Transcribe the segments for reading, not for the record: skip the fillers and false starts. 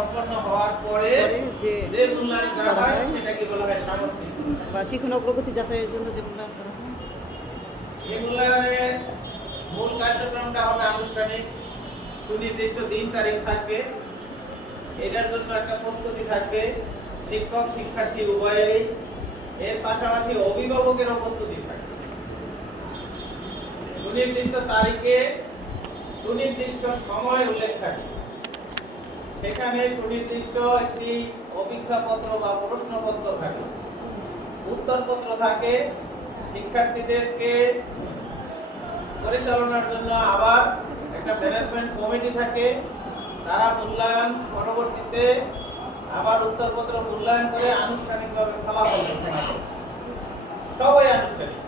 সম্পন্ন হওয়ার পরে যে মূল্যায়ন করা হয় সেটাকে বলা হয় সামষ্টিক বা শিক্ষণ অগ্রগতি যাচাইয়ের জন্য যে মূল্যায়ন করা হয়। এই মূল্যায়নের মূল কার্যক্রমটা হবে আনুষ্ঠানিক, সুনির্দিষ্ট দিন তারিখ থাকবে, এটার জন্য একটা প্রস্তুতি থাকবে শিক্ষক শিক্ষার্থী উভয়েরই, এর পাশাপাশি অভিভাবকেরও প্রস্তুতি থাকবে। সুনির্দিষ্ট তারিখে সুনির্দিষ্ট সময় উল্লেখ থাকে, সেখানে সুনির্দিষ্ট একটি অভিজ্ঞাপত্র বা প্রশ্নপত্র থাকে, উত্তরপত্র থাকে, শিক্ষার্থীদেরকে পরিচালনার জন্য আবার একটা ম্যানেজমেন্ট কমিটি থাকে, তারা মূল্যায়ন পরবর্তীতে আবার উত্তরপত্র মূল্যায়ন করে আনুষ্ঠানিকভাবে ফলাফল দিতে হবে। সবই আনুষ্ঠানিক,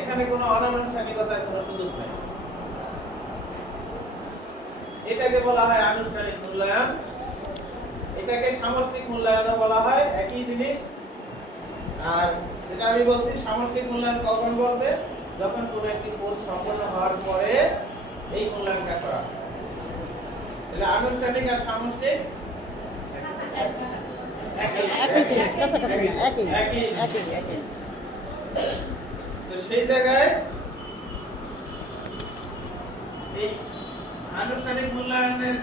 এখানে কোনো অনানুষ্ঠানিকতার কোনো সুযোগ নেই। এটাকে বলা হয় আনুষ্ঠানিক মূল্যায়ন, এটাকে সামষ্টিক মূল্যায়নও বলা হয়, একই জিনিস। আর যেটা আমি বলছি সামষ্টিক মূল্যায়ন কখন বলবে, যখন কোনো একটি কোর্স সম্পন্ন হওয়ার পরে এই মূল্যায়নটা করা হয়। তাহলে আনুষ্ঠানিক আর সামষ্টিক একই জিনিস, কাছাকাছি, একই। তো সেই জায়গায় এই আনুষ্ঠানিক মূল্যায়নের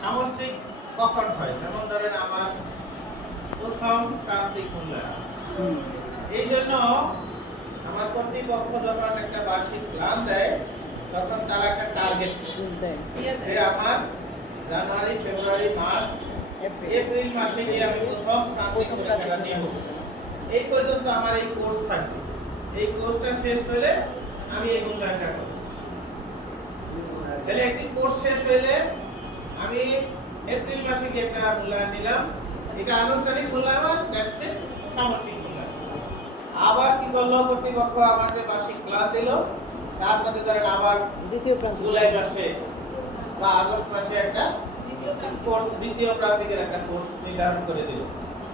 সামষ্টিক কখন হয়, যেমন ধরেন আমার প্রথম প্রান্তিক মূল্যায়ন। এই জন্য আমার কর্তৃপক্ষ যখন একটা বার্ষিক প্ল্যান দেয় তখন তারা একটা টার্গেট দেয় যে আমার জানুয়ারি, ফেব্রুয়ারি, মার্চ, এপ্রিল মাসে গিয়ে আমি প্রথম প্রান্তিক পরীক্ষাটা নেব। এই পর্যন্ত আমার এই কোর্স থাকবে, এই কোর্সটা শেষ হলে আমি এই মূল্যায়নটা করব। তাহলে একটি কোর্স শেষ হলে আমি এপ্রিল মাসে গিয়ে একটা মূল্যায়ন নিলাম, এটা আনুষ্ঠানিক মূল্যায়ন, এটা সামষ্টিক মূল্যায়ন। আবার কি করলো কর্তৃপক্ষ, আমার যে বার্ষিক প্ল্যান দিল তার মধ্যে ধরেন আবার জুলাই মাসে বা আগস্ট মাসে একটা কোর্স, দ্বিতীয় প্রান্তিকের একটা কোর্স নির্ধারণ করে দিল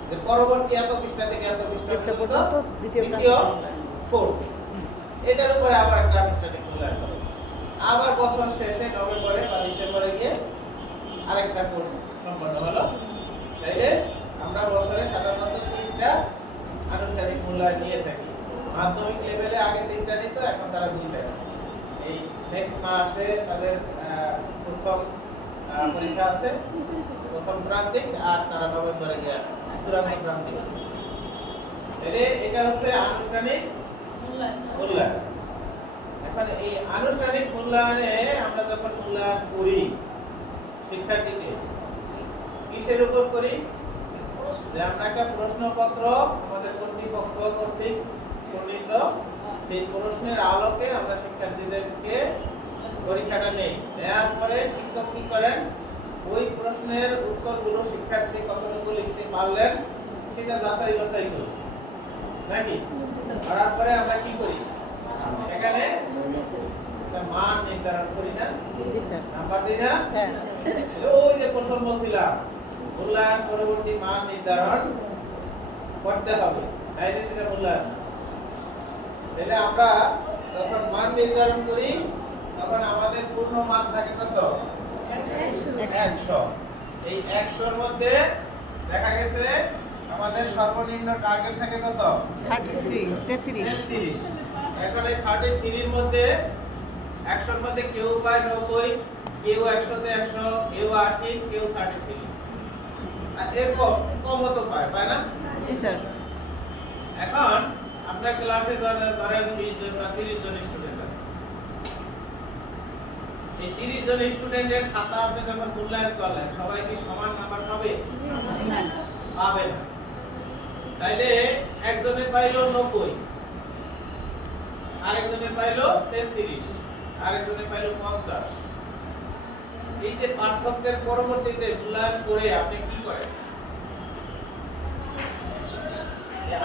যে পরবর্তী এত পৃষ্ঠা থেকে এত পৃষ্ঠা পর্যন্ত দ্বিতীয় কোর্স। এটার উপরে আবার একটা আনুষ্ঠানিক মূল্যায়ন হবে। আবার বছর শেষে নভেম্বরে বা ডিসেম্বরে গিয়ে আরেকটা কোর্স সম্পন্ন হলো। তাইলে আমরা বছরে সাধারণত 3টা আনুষ্ঠানিক মূল্যায়ন নিয়ে থাকি। মাধ্যমিক লেভেলে আগে 3টা নিত, এখন তারা 2টা। এই নেক্সট মাসে তাদের প্রথম পরীক্ষা আছে, প্রথম প্রান্তিক, আর তারা নভেম্বরে গিয়ে চূড়ান্ত প্রান্তিক। এটা হচ্ছে আনুষ্ঠানিক মূল্যায়ন। এখন এই আনুষ্ঠানিক মূল্যায়নে আমরা যখন মূল্যায়ন করি শিক্ষার্থীকে, কিসের উপর করি, যে আমরা একটা প্রশ্নপত্র আমাদের কর্তৃপক্ষ কর্তৃক প্রণীত, সেই প্রশ্নের আলোকে আমরা শিক্ষার্থীদেরকে পরীক্ষাটা নেই। নেওয়ার পরে শিক্ষক কি করেন, ওই প্রশ্নের উত্তরগুলো শিক্ষার্থী কতটুকু লিখতে পারলেন সেটা যাচাই বাছাই করি নাকি। করার পরে আমরা কি করি, এখানে একটা মান নির্ধারণ করি না, নাম্বার দিই না। ওই যে প্রথম বলছিলাম মূল্যায়ন পরবর্তী মান নির্ধারণ করতে হবে, তাইলে সেটা মূল্যায়ন। তাহলে আমরা যখন মান নির্ধারণ করি তখন আমাদের পূর্ণ মান থাকে কত, 100। এই 100-র মধ্যে দেখা গেছে আমাদের সর্বনিম্ন টার্গেট থাকে কত, 33। এখন এই 33-র মধ্যে 100-র মধ্যে কেউ পায় 90, কেউ 100-তে 100, কেউ 80, কেউ 33, আর এর কম তো পায় না। স্যার এখন আপনার ক্লাসে ধরেন 20 জন বা 30 জন স্টুডেন্ট আছে। এই 30 জন স্টুডেন্টের খাতা আপনি যখন মূল্যায়ন করলেন সবাই কি সমান নাম্বার পাবে? পাবে না। তাইলে একজনে পাইলো 90, আরেকজনে পাইলো 33, আরেকজনে পাইলো 50। এই যে পার্থক্যের পরবর্তীতে মূল্যায়ন করে আপনি কি করেন,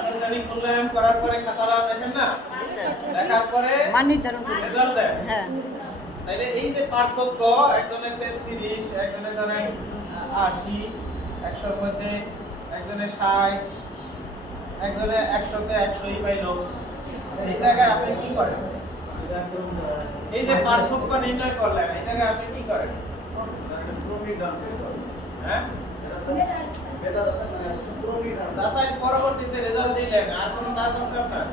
আনুষ্ঠানিক মূল্যায়ন করার পরে খাতাটা দেখেন না, দেখার পরে মান নির্ধারণ করি, রেজাল্ট দেন। হ্যাঁ, তাইলে এই যে পার্থক্য, একজনে 33, একজনে ধরেন 80, 100-র মধ্যে একজনে 60, একজনে 100-তে 100ই পাইলো, এই জায়গায় আপনি কি করেন, এই যে পার্থক্য নির্ণয় করলেন এই জায়গায় আপনি কি করেন, ক্রম নির্ধারণ করেন। হ্যাঁ যাচাই পরবর্তীতে রেজাল্ট দিলেন আর কোনো কাজ আছে আপনার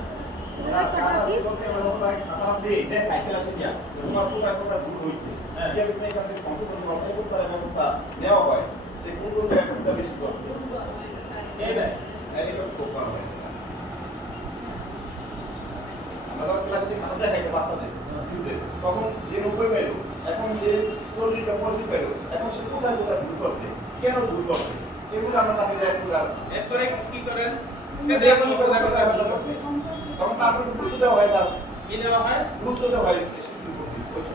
কে দেয়? তখন যে 90 পেল এখন যে 40 বা 50 পেল এখন সে কোথায় কোথায় ভুল করছে কেন ভুল করছে এগুলো আমরা তাকে এরপরে কি করেন সে দেখুন কোথায় কোথায় ভুল করছে তখন তারপরে গুরুত্ব দেওয়া হয় তার কি দেওয়া হয় গুরুত্ব দেওয়া হয় শিশুর প্রতি।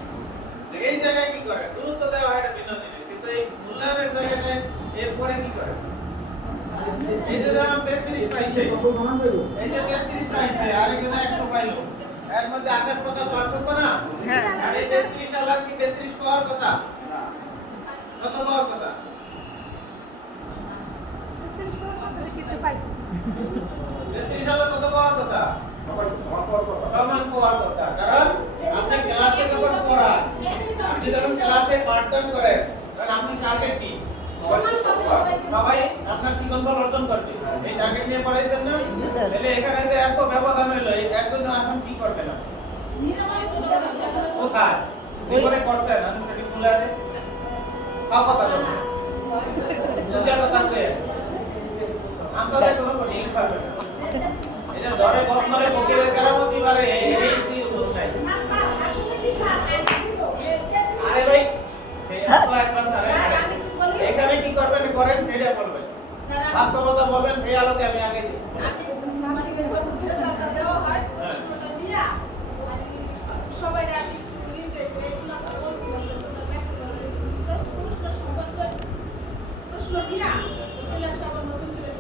তো এই জায়গায় কি করে গুরুত্ব দেওয়া হয় এটা ভিন্ন জিনিস কিন্তু এই মূল্যায়নের জায়গাটায় এরপরে কি করে এই যে যেমন 33 পাইছে এই যে 33 পাইছে আর এখানে 100 পাইলো এর মধ্যে আকাশ পাতাল পার্থক্য না হ্যাঁ। আর এই 33 আলার কি 33 পাওয়ার কথা কত পাওয়ার কথা 33 আলার কত পাওয়ার কথা সবাই সমান পাওয়ার কথা। সমান পাওয়ার কথা কারণ আপনি ক্লাসে যখন পড়ান আপনি যখন ক্লাসে পাঠদান করেন তখন আপনি টার্গেট কি সবাই আপনার শিক্ষণফল অর্জন করবে এই টার্গেট নিয়ে পড়াইছেন না জি, স্যার। তাহলে এখানে যে এত ব্যবধান হলো এর জন্য এখন কি করবেন আপনি কোথায় জীবনে করছেন আনুষ্ঠানিক মূল্যায়নে সব কথা বলবেন বুঝা কথা কয়ে আন্দাজে কোনো কোটি হিসাবে না এই যে ধরে বদমারে ফকিরের কেরামতি বারে এই যে উদ্যোগ নাই আরে ভাই এই এত একবার স্যার এখানে কি করবেন করেন এটা বলবেন বাস্তবতা বলবেন এই আলোকে আমি আগে দিচ্ছি সবাই রাখি এগুলো বলছিলাম যে তোমরা লেখাপড়া জাস্ট প্রশ্ন সম্পর্কে প্রশ্ন দিয়া ওগুলো সবার নতুন করে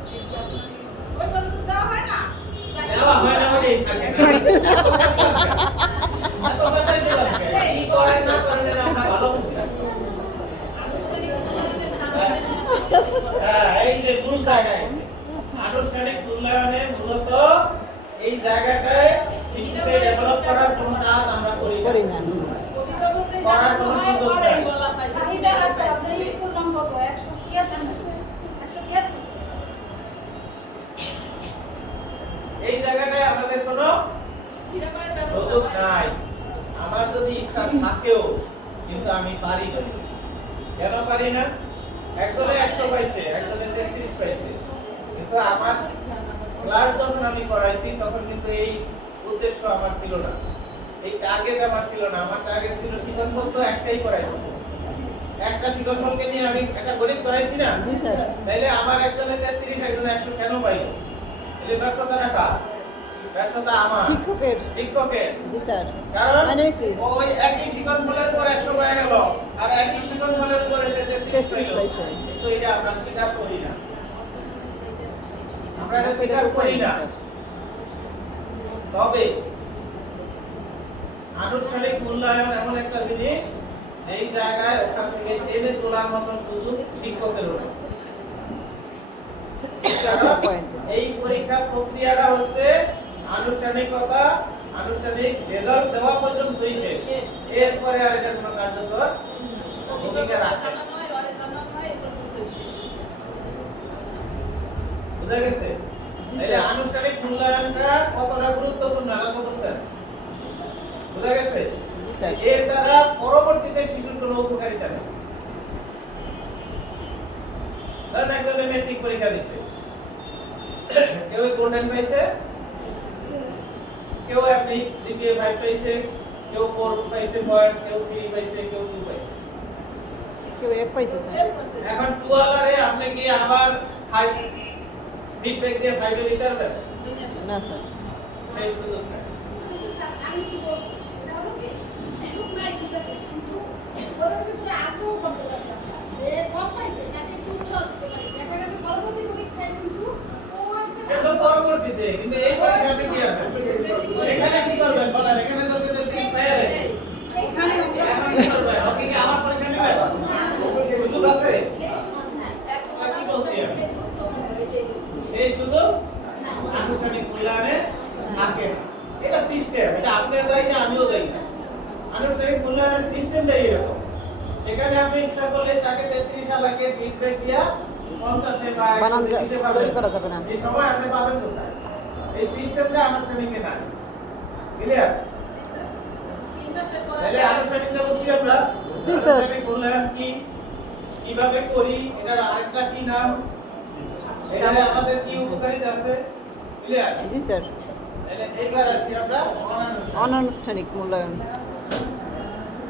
ওইগুলো তো দেওয়া হয় না দেওয়া হয় না ওই এত পয়সা দিলাম কি করেন না করেন এটা আমরা ভালো বুঝি হ্যাঁ এই যে মূল জায়গায় আছে আনুষ্ঠানিক মূল্যায়নে মূলত এই জায়গাটায় শিশুকে ডেভেলপ করার কোনো কাজ আমরা করি করি না না করার কোনো সুযোগ নেই এই জায়গাটায় আমাদের কোনো সুযোগ নাই আমার যদি ইচ্ছা থাকেও কিন্তু আমি পারি না কেন পারি না একজনে 100 পাইছে একজনে 33 পাইছে কিন্তু আমার ক্লাস যখন আমি করাইছি তখন কিন্তু এই উদ্দেশ্য আমার ছিল না এই টার্গেট আমার ছিল না আমার টার্গেট ছিল শিক্ষণফল তো একটাই করাইছি একটা শিক্ষণফলকে নিয়ে আমি একটা গণিত করাইছি না জি স্যার তাইলে আমার একজনে 33 একজনে 100 কেন পাইলো এর ব্যর্থতা রাখা ব্যর্থতা আমার শিক্ষকের শিক্ষকের জি স্যার কারণ মানে হয়েছে ওই একই শিক্ষণফলের উপর 100 পাওয়া গেল আর একই শিক্ষণফলের উপরে সে 33 পাইলো কিন্তু এটা আমরা স্বীকার করি না আমরা এটা স্বীকার করি না তবে আনুষ্ঠানিক মূল্যায়ন এমন একটা জিনিস এই জায়গায় ওখান থেকে টেনে তোলার মতো সুযোগ শিক্ষকের নেই এই পরীক্ষা প্রক্রিয়াটা হচ্ছে আনুষ্ঠানিকতা আনুষ্ঠানিক রেজাল্ট দেওয়া পর্যন্তই শেষ এরপরে আর এটা কোনো কার্যকর ভূমিকা রাখে না। বুঝা গেছে এই আনুষ্ঠানিক মূল্যায়নটা কতটা গুরুত্বপূর্ণ লক্ষ্য করছেন বুঝা গেছে জি স্যার এর দ্বারা পরবর্তীতে শিশুর কোনো উপকারিতা নেই ধরেন একজনে মেট্রিক পরীক্ষা দিছে কেউ গোল্ডেন পাইছে কেউ আপনি জিপিএ 5 পাইছে কেউ 4 পাইছে পয়েন্ট কেউ 3 পাইছে কেউ 2 পাইছে কেউ এক পাইছে স্যার এখন 2 আলারে আপনি কি আবার 5 ফিডব্যাক দিয়ে 5 এ দিতে পারবেন না স্যার সেই সুযোগ নাই কিন্তু স্যার আমি কি বলবো সেটা হলো কি সুযোগ নাই ঠিক আছে কিন্তু ওদের ভিতরে আগ্রহ করতে পারে যে কম পাইছে তাকে একটু উৎসাহ দিতে পারি দেখা গেছে পরবর্তী পরীক্ষায় কিন্তু ও আসছে এটা পরবর্তীতে কিন্তু এই পরীক্ষা আপনি কি করবেন এখানে কি করবেন বলেন এখানে তো সেটা 30 পাইয়া গেছে এখানে এখন কি করবেন ওকে কি আবার পরীক্ষা নেবেন সুযোগ আছে কি বলছি আমি এই সুযোগ আনুষ্ঠানিক মূল্যায়নে থাকে না এটা সিস্টেম এটা আপনিও দায়ী না আমিও দায়ী না আনুষ্ঠানিক মূল্যায়নের সিস্টেমটাই এরকম সেখানে আপনি ইচ্ছা করলে তাকে 33 সালাকে ফিডব্যাক দিয়া 50 এ বা বানান 100 দিতে তৈরি করা পারবেন। যাবে না। এই সময় আপনি পাবেন কোথায়? এই সিস্টেমটা আনুষ্ঠানিকে নাই। ক্লিয়ার? তাহলে আনুষ্ঠানিকটা বুঝছি আমরা। জি, স্যার। আনুষ্ঠানিক মূল্যায়ন কি? কিভাবে করি? এটার আরেকটা কি নাম? এখানে আমাদের কি উপকারিতা আছে? ক্লিয়ার? জি স্যার, তাহলে এইবার আসি আমরা অনানুষ্ঠানিক। অনানুষ্ঠানিক মূল্যায়ন।